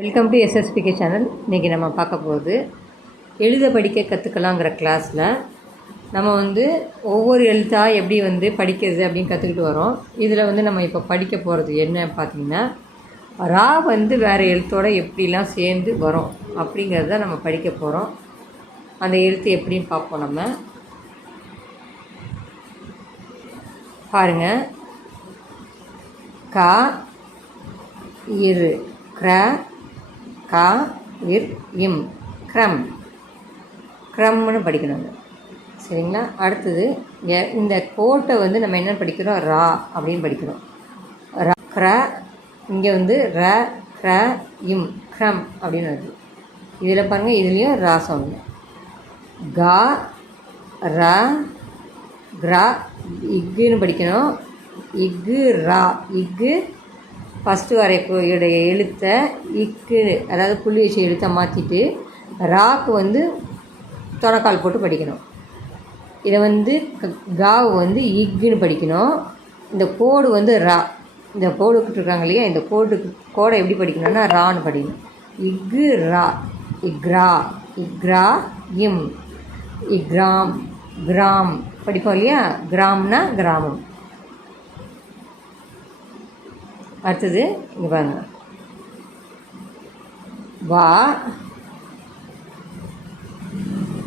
Welcome to எஸ்எஸ்பிகே channel. இன்றைக்கி நம்ம பார்க்க போகிறது எழுத படிக்க கற்றுக்கலாங்கிற கிளாஸில் நம்ம ஒவ்வொரு எழுத்தாக எப்படி படிக்கிறது அப்படின்னு கற்றுக்கிட்டு வரோம். இதில் நம்ம இப்போ படிக்க போகிறது என்ன பார்த்திங்கன்னா, ரா வேறு எழுத்தோடு எப்படிலாம் சேர்ந்து வரும் அப்படிங்கிறத நம்ம படிக்க போகிறோம். அந்த எழுத்து எப்படின்னு பார்ப்போம். நம்ம பாருங்கள், கா இரு க்ர கா இர் இம் க்ரம், க்ரம்னு படிக்கணும். சரிங்களா? அடுத்தது இந்த கோட்டை நம்ம என்ன படிக்கிறோம், ரா அப்படின்னு படிக்கிறோம். ரா க்ர, இங்கே ர க்ர இம் க்ரம் அப்படின்னு வருது. இதில் பாருங்கள், இதுலேயும் ரா சவுண்டு. கா ர க்ரா இக்குன்னு படிக்கணும். இக்கு ரா, இக்கு ஃபஸ்ட்டு வரைக்கூடிய எழுத்தை இக்கு, அதாவது புள்ளி வச்ச எழுத்தை மாற்றிட்டு ராக்கு தொலைக்கால் போட்டு படிக்கணும். இதை காவு இக்குன்னு படிக்கணும். இந்த கோடு ரா, இந்த கோடு விட்டுருக்காங்க இல்லையா, இந்த கோடை எப்படி படிக்கணும்னா ரான்னு படிக்கணும். இக்கு ரா, இக்ரா இக்ரா இம் இக்ராம் கிராம் படிப்போம் இல்லையா. கிராம்னா கிராமம். அடுத்தது இங்கே பாருங்க, வா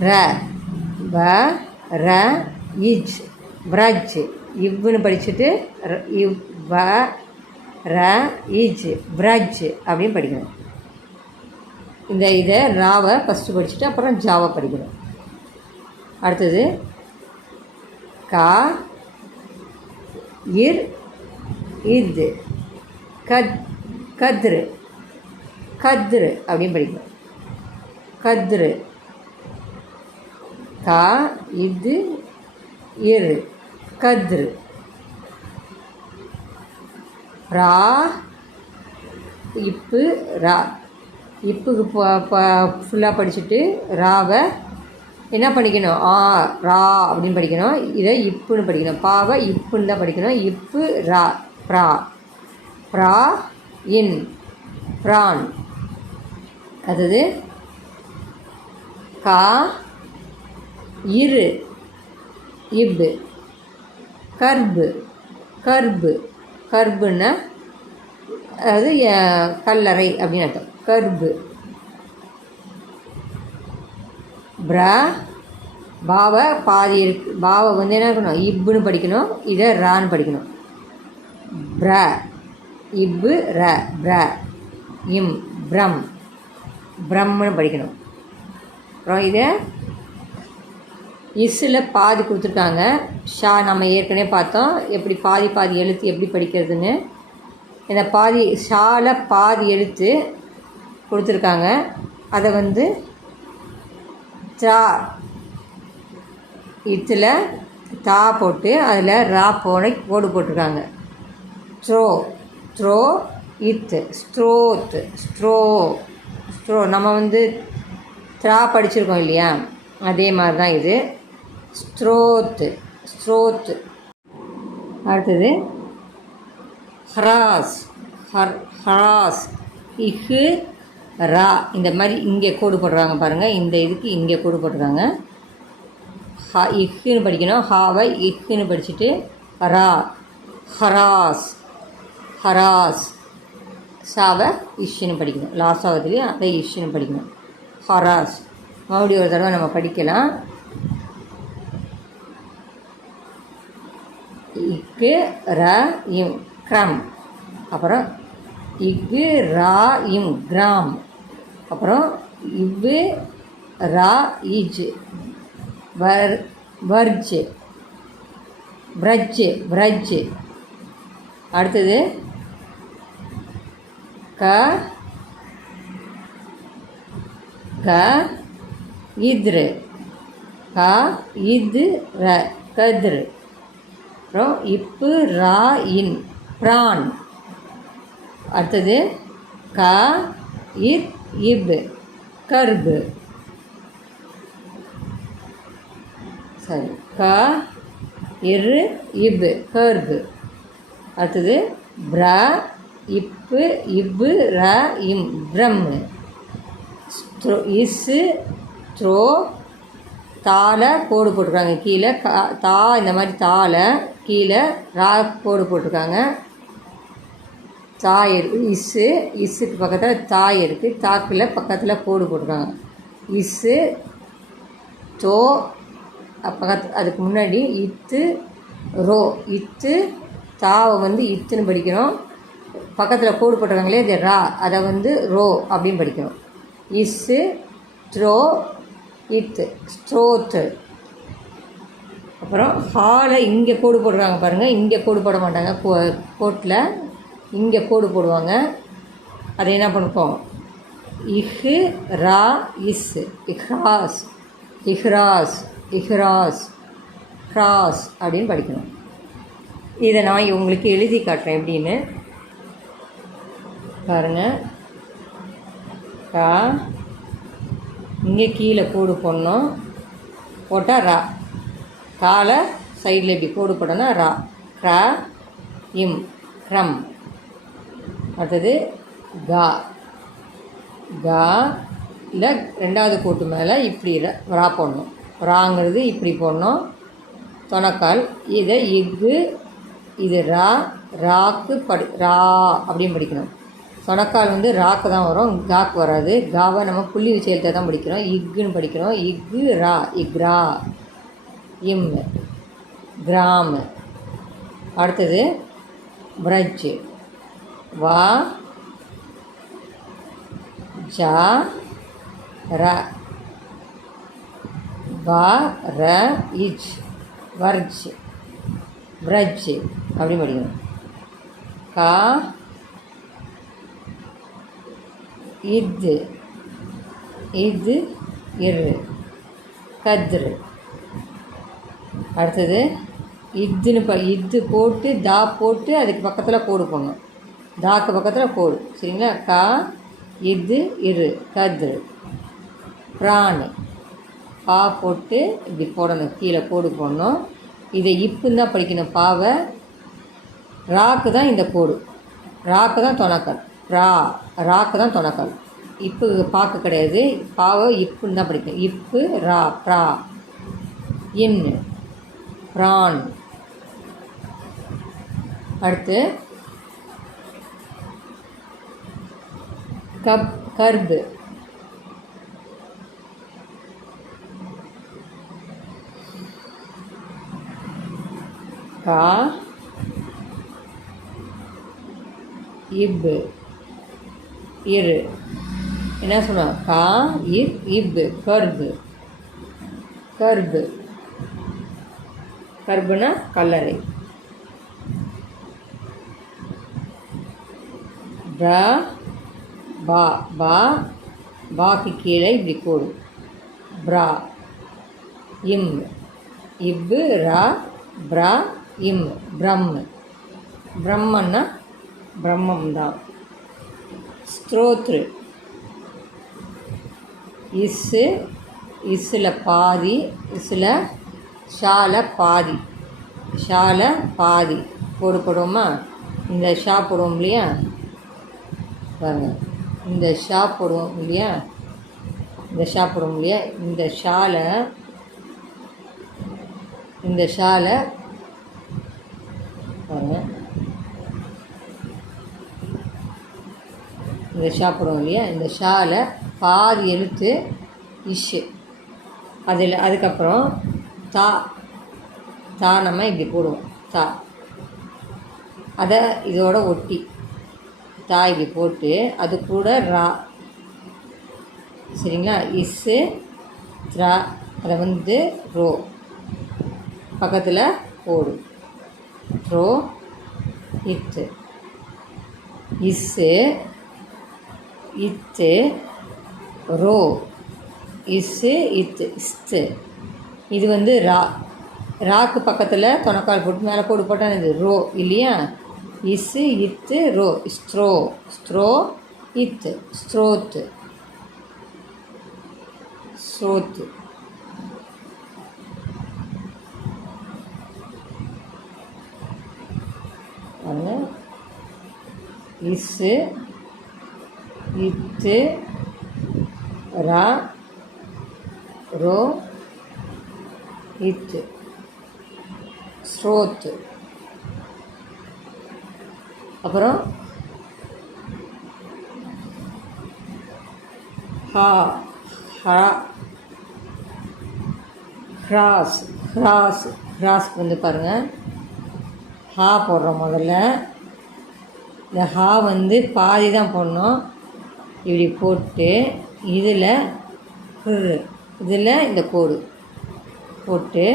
ர வ ர இஜ் பிரஜ், இவ்னு படிச்சுட்டு இவ் வ ர இஜ் பிரஜ் அப்படின்னு படிக்கணும். இதை ராவை ஃபஸ்ட்டு படிச்சுட்டு அப்புறம் ஜாவை படிக்கணும். அடுத்தது கா இர் இது கத்ரு கத்ரு அப்படின்னு படிக்கணும். கத்ரு, கா இது இரு கத்ரு. ரா இப்பு ரா, இப்புக்கு ஃபுல்லாக படிச்சுட்டு ராவை என்ன படிக்கணும், ஆ ரா அப்படின்னு படிக்கணும். இதை இப்புன்னு படிக்கணும். பாவை இப்புன்னு தான் படிக்கணும். இப்பு ரா ப்ரா, ப்ரா இன் ப்ரான். அடுத்தது கா இரு இப்பு கர்பு, கர்பு கர்புன்னா அதாவது கல்லறை அப்படின்னு அர்த்தம். கர்பு. ப்ரா, பாவை பாதி இருக்கு. பாவை என்ன இருக்கணும், இப்புன்னு படிக்கணும். இதை ரான்னு படிக்கணும். ப்ர இப்பு ர ப்ர இம் ப்ரம் ப்ரம்னு படிக்கணும். அப்புறம் இதை இஸ்ஸில் பாதி கொடுத்துருக்காங்க. ஷா நம்ம ஏற்கனவே பார்த்தோம் எப்படி பாதி எழுத்து எப்படி படிக்கிறதுன்னு. இந்த பாதி ஷாவில் பாதி எழுத்து கொடுத்துருக்காங்க. அதை தா இத்தில் தா போட்டு அதில் ரா கோடு போட்டிருக்காங்க. ஸ்ட்ரோ த்ரோ இத் ஸ்ட்ரோத் ஸ்ட்ரோ ஸ்ட்ரோ. நம்ம த்ரா படிச்சிருக்கோம் இல்லையா, அதே மாதிரி தான் இது. ஸ்ட்ரோத்து ஸ்ட்ரோத்து. அடுத்தது ஹராஸ் ஹராஸ் இஹு ரா. இந்த மாதிரி இங்கே கோடு போட்டுருக்காங்க பாருங்கள். இந்த இதுக்கு இங்கே கோடு போட்டுருக்காங்க. இஹுன்னு படிக்கணும். ஹாவை இஹுன்னு படிச்சுட்டு ரா ஹராஸ் ஹராஸ். ஷாவை இஷ்ஷுன்னு படிக்கணும். லாஸ்ட் ஆகுதுலேயே அதை இஷ்ஷுன்னு படிக்கணும். ஹராஸ். மறுபடியும் ஒரு தடவை நம்ம படிக்கலாம். இக்கு ர இம் க்ரம், அப்புறம் இக்கு ரா இம் கிராம், அப்புறம் இவ்வு ரா இஜ் வர்ஜ் பிரஜ் பிரஜ். அடுத்தது க க இத்ரு க இது ர கத்ரு. அப்புறம் இப்பு ரா இன் ப்ரான். அடுத்தது க இத் இப் கர்பு. சரி, க இரு இப் கர்பு. அடுத்தது ப்ர இப்பு இப்பு ர இம் பிரம். இஸ்ஸு த்ரோ தால கோடு போட்டிருக்காங்க கீழே. தா இந்த மாதிரி தால கீழே ரா கோடு போட்டிருக்காங்க. தாய் இருக்குது. இஸ்ஸுக்கு பக்கத்தில் தாய் இருக்குது. தாக்கில் பக்கத்தில் கோடு போட்டிருக்காங்க. இஸ்ஸு தோ அதுக்கு முன்னாடி இத்து ரோ. இத்து தாவை வந்து இத்துன்னு படிக்கணும். பக்கத்தில் கோடு போட்டிருக்காங்களே இது ரா, அதை வந்து ரோ அப்படின்னு படிக்கணும். இஸ்ஸு த்ரோ இத்து ஸ்ட்ரோத்து. அப்புறம் ஹாலை இங்கே கோடு போடுறாங்க பாருங்கள். இங்கே கோடு போட மாட்டாங்க. கோட்டில் இங்கே கோடு போடுவாங்க. அதை என்ன பண்ணுவோம்? இஹு ரா இஸ் இஹ்ராஸ் இஹ்ராஸ் இஹ்ராஸ் கிராஸ் அப்படின்னு படிக்கணும். இதை நான் உங்களுக்கு எழுதி காட்டுறேன் எப்படின்னு பாருங்கள். ரா இங்கே கீழே கோடு போடணும். போட்டால் ரா. காலை சைடில் இப்படி கோடு போட்டோன்னா ரா. க்ரா இம் க்ரம். அடுத்தது கா. கா இல்லை ரெண்டாவது கோட்டு மேலே இப்படி ரா போடணும். ராங்கிறது இப்படி போடணும் தொணக்கால். இதை இக்கு இது ரா. ராக்கு ரா அப்படின்னு படிக்கணும். சொனக்கால் வந்து ராக்கு தான் வரும், காக்கு வராது. காவை நம்ம புள்ளி வச்சு எழுத்த தான் படிக்கிறோம். இக்குன்னு படிக்கிறோம். இக்கு ரா இக்ரா இம் கிராம். அடுத்தது பிரஜ். வா ஜா ர வா ர இஜ் வர்ஜ் பிரஜ் அப்படி படிக்கணும். கா இது இது இரு கத்ரு. அடுத்தது இதுன்னு இது போட்டு தா போட்டு அதுக்கு பக்கத்தில் கோடு போடணும். தாக்கு பக்கத்தில் கோடு. சரிங்களா? கா இது இரு கத்ரு. பிராண். பா போட்டு இப்படி போடணும். கீழே கோடு போடணும். இதை இப்புன்னு தான் படிக்கணும். பாவை ராக்கு தான் இந்த கோடு. ராக்கு தான் தொணக்கால். ராக்கு தான் தொணக்கால். இப்பு பாக்கு கிடையாது. பாவை இப்புன்னு தான் படிக்கணும். இப்பு ரா ப்ரா. இன் பிரான். அடுத்து கர்பு. கா இப் இரு. என்ன சொன்னால் கா இப் கர்பு. கர்பு. கர்புனா கல்லறை. பிரா பா பா பாக்கு கீழே இப்படி கோடு. பிரா இம் இப்பு ரா பிரா இம் பிரம். பிரம்மன்னா பிரம்மம் தான். ஸ்த்ரோத்ரு. இஸ்ஸு இஸ்ஸில் பாதி. இஸ்ஸில் ஷால பாதி. ஷால பாதி கோடு போடுவோமா? இந்த ஷா போடுவோம் இல்லையா பாருங்கள். இந்த ஷா போடுவோம் இல்லையா? இந்த ஷா போடுவோம் இல்லையா? இந்த ஷாலை பாருங்கள். இந்த ஷா போடுவோம் இல்லையா? இந்த ஷாலை பாதி எழுத்து இஷ்ஷு. அதில் அதுக்கப்புறம் தா. தா நம்ம இப்படி போடுவோம். தா அதை இதோட ஒட்டி தா இப்படி போட்டு அது கூட ரா. சரிங்களா? இஸ்ஸு த்ரா. அதை வந்து ரோ பக்கத்தில் போடு. ரோ இத்து. இஸ்ஸு இத்து ரோ. இஸ்ஸு இத்து இஸ்து. இது வந்து ரா. ராக்கு பக்கத்தில் தொணக்கால் போட்டு மேலே கோடு போட்டால் இது ரோ இல்லையா? இஸ்ஸு இத்து ரோ. ஸ்ட்ரோ. ஸ்ட்ரோ இத்து ஸ்ட்ரோத்து. ஸ்ரோத்து. இஸ்ஸு, இத்து, ரா, ரோ, இத்து, ஸ்ரோத்து. அப்புறம் ஹா, ஹா, ஹ்ராஸ். ஹ்ராஸ்க்கு வந்து பாருங்கள், ஹா போடுறோம். முதல்ல இந்த ஹா வந்து பாதி தான் போடணும். இப்படி போட்டு இதில் இதில் இந்த கோடு போட்டு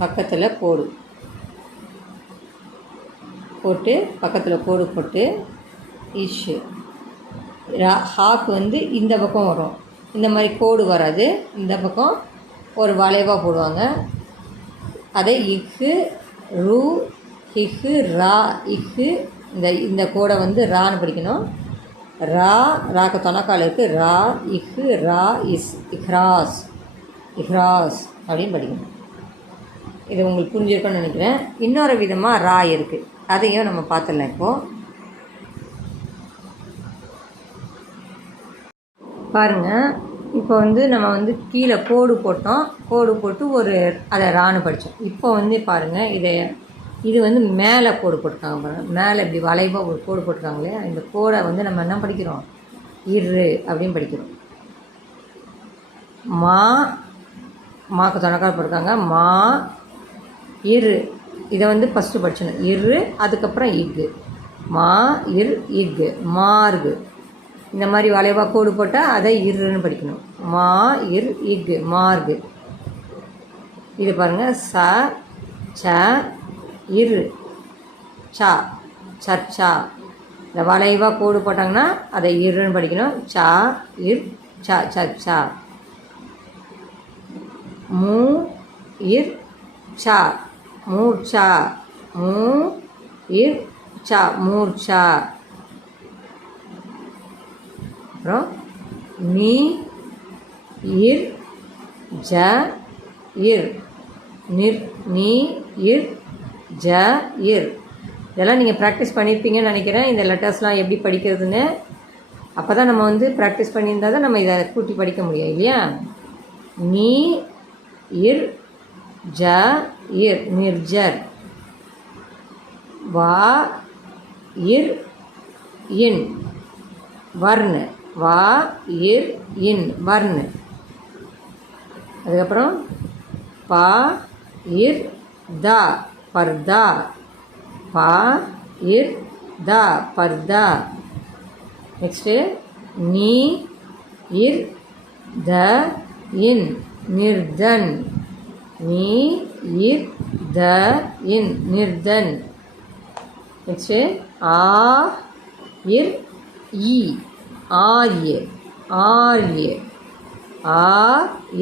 பக்கத்தில் கோடு போட்டு பக்கத்தில் கோடு போட்டு இஷ்ஷு. ஹாக்கு வந்து இந்த பக்கம் வரும், இந்த மாதிரி கோடு வராது, இந்த பக்கம் ஒரு வளைவாக போடுவாங்க. அதை இக்கு, ரு, ஹிக்கு, ரா, இக்கு. இந்த கோடை வந்து ரான்னு படிக்கணும். ராக்கு தொணக்கால் இருக்குது. ரா, இக்கு, ரா, இஸ், இஹ்ராஸ், இஹ்ராஸ் அப்படின்னு படிக்கணும். இது உங்களுக்கு புரிஞ்சிருக்குன்னு நினைக்கிறேன். இன்னொரு விதமாக ரா இருக்குது, அதையும் நம்ம பார்த்துடலாம். இப்போது பாருங்கள், இப்போ வந்து நம்ம வந்து கீழே கோடு போட்டோம், கோடு போட்டு அதை ரான்னு படித்தோம். இப்போ வந்து பாருங்கள், இது வந்து மேலே கோடு போட்டிருக்காங்க பாருங்கள். மேலே இப்படி வளைவாக ஒரு கோடு போட்டிருக்காங்களே, இந்த கோடை வந்து நம்ம என்ன படிக்கிறோம், இரு அப்படின்னு படிக்கிறோம். மாக்கு தொணக்கால் போட்டிருக்காங்க. மா, இரு. இதை வந்து ஃபஸ்ட்டு படிச்சணும், இரு, அதுக்கப்புறம் இக்கு. மா, இர், இக்கு, மார்கு. இந்த மாதிரி வளைவாக கோடு போட்டால் அதை இருன்னு படிக்கணும். மா, இர், இக்கு, மார்கு. இது பாருங்கள், ச, ச, இரு, சா, சர்ச்சா. இந்த வளைவாக கோடு போட்டாங்கன்னா அதை இருன்னு படிக்கணும். சா, இர், சா, சர்ச்சா. மூ, இர், சா, மூர்ச்சா. மூ, இர், சா, மூர்ச்சா. அப்புறம் மீ, இர், ஜ, இர், நிர், மீ, இர், ஜ, இர். இதெல்லாம் நீங்கள் ப்ராக்டிஸ் பண்ணியிருப்பீங்கன்னு நினைக்கிறேன், இந்த லெட்டர்ஸ்லாம் எப்படி படிக்கிறதுன்னு. அப்போ தான் நம்ம வந்து ப்ராக்டிஸ் பண்ணியிருந்தால் தான் நம்ம இதை கூட்டி படிக்க முடியும் இல்லையா. நீ, இர், ஜ, இர், நிர்ஜர். வா, இர், இன், வர்ண. வா, இர், இன், வர்ண. அதுக்கப்புறம் பா, இர், தா, பர்தா. பா, இர், தா, பர்தா. நெக்ஸ்ட்டு நீ, இர், த, இன், நிர்தன். நீ, இர், த, இன், நிர்தன். நெக்ஸ்ட்டு ஆ, இர், ஈ, ஆர்ய, ஆர்ய. ஆ,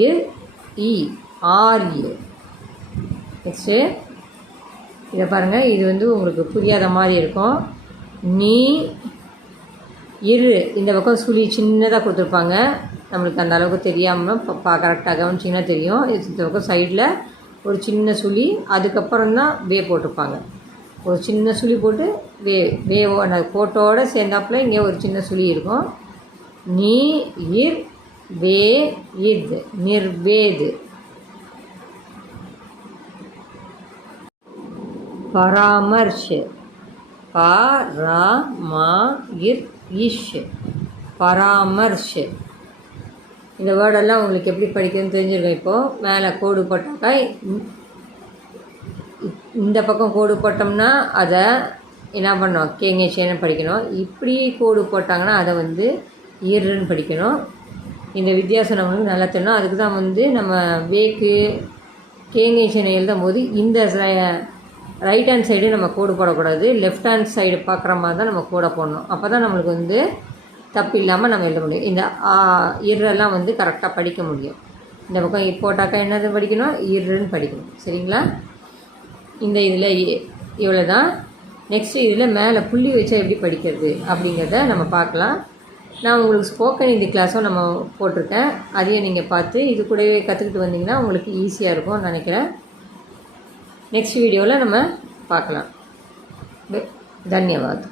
இர், ஈ, ஆர்ய. நெக்ஸ்ட்டு இதை பாருங்கள், இது வந்து உங்களுக்கு புரியாத மாதிரி இருக்கும். நீ, இரு. இந்த பக்கம் சுழி சின்னதாக கொடுத்துருப்பாங்க, நம்மளுக்கு அந்த அளவுக்கு தெரியாமல் கரெக்டாக கவனிச்சிங்கன்னா தெரியும். இந்த பக்கம் சைடில் ஒரு சின்ன சுழி, அதுக்கப்புறம் தான் வே போட்டிருப்பாங்க. ஒரு சின்ன சுழி போட்டு வேவோ அந்த கோட்டோடு சேர்ந்தாப்புல இங்கே ஒரு சின்ன சுழி இருக்கும். நீ, இர், வே, இத், நிர்வேது. பராமர்ஷ். பா, ரா, மா, இர், இஷ். பராமர்ஷ். இந்த வேர்டெல்லாம் உங்களுக்கு எப்படி படிக்கிறதுன்னு தெரிஞ்சிருக்கும். இப்போது மேலே கோடு போட்டாக்கா இந்த பக்கம் கோடு போட்டோம்னா அதை என்ன பண்ணோம், கேங்கேச்சேன்னு படிக்கணும். இப்படி கோடு போட்டாங்கன்னா அதை வந்து இருன்னு படிக்கணும். இந்த வித்தியாசம் நம்மளுக்கு நல்லா தெரியணும். அதுக்கு தான் வந்து நம்ம வேக்கு கேங்கேச்சனை எழுதும் போது இந்த ரைட் ஹேண்ட் சைடு நம்ம கோடு போடக்கூடாது, லெஃப்ட் ஹேண்ட் சைடு பார்க்குற மாதிரி தான் நம்ம கோடை போடணும். அப்போ தான் நம்மளுக்கு வந்து தப்பு இல்லாமல் நம்ம எழுத முடியும். இந்த இரெல்லாம் வந்து கரெக்டாக படிக்க முடியும். இந்த பக்கம் போட்டாக்கா என்னது படிக்கணும், இருன்னு படிக்கணும். சரிங்களா. இந்த இதில் இவ்வளோ தான். நெக்ஸ்ட்டு இதில் மேலே புள்ளி வச்சா எப்படி படிக்கிறது அப்படிங்கிறத நம்ம பார்க்கலாம். நான் உங்களுக்கு ஸ்போக்கன் ஹிந்தி கிளாஸும் நம்ம போட்டிருக்கேன், அதையும் நீங்கள் பார்த்து இது கூடவே கற்றுக்கிட்டு வந்தீங்கன்னா உங்களுக்கு ஈஸியாக இருக்கும்னு நினைக்கிறேன். நெக்ஸ்ட் வீடியோவில் நம்ம பார்க்கலாம். தன்யவாத்.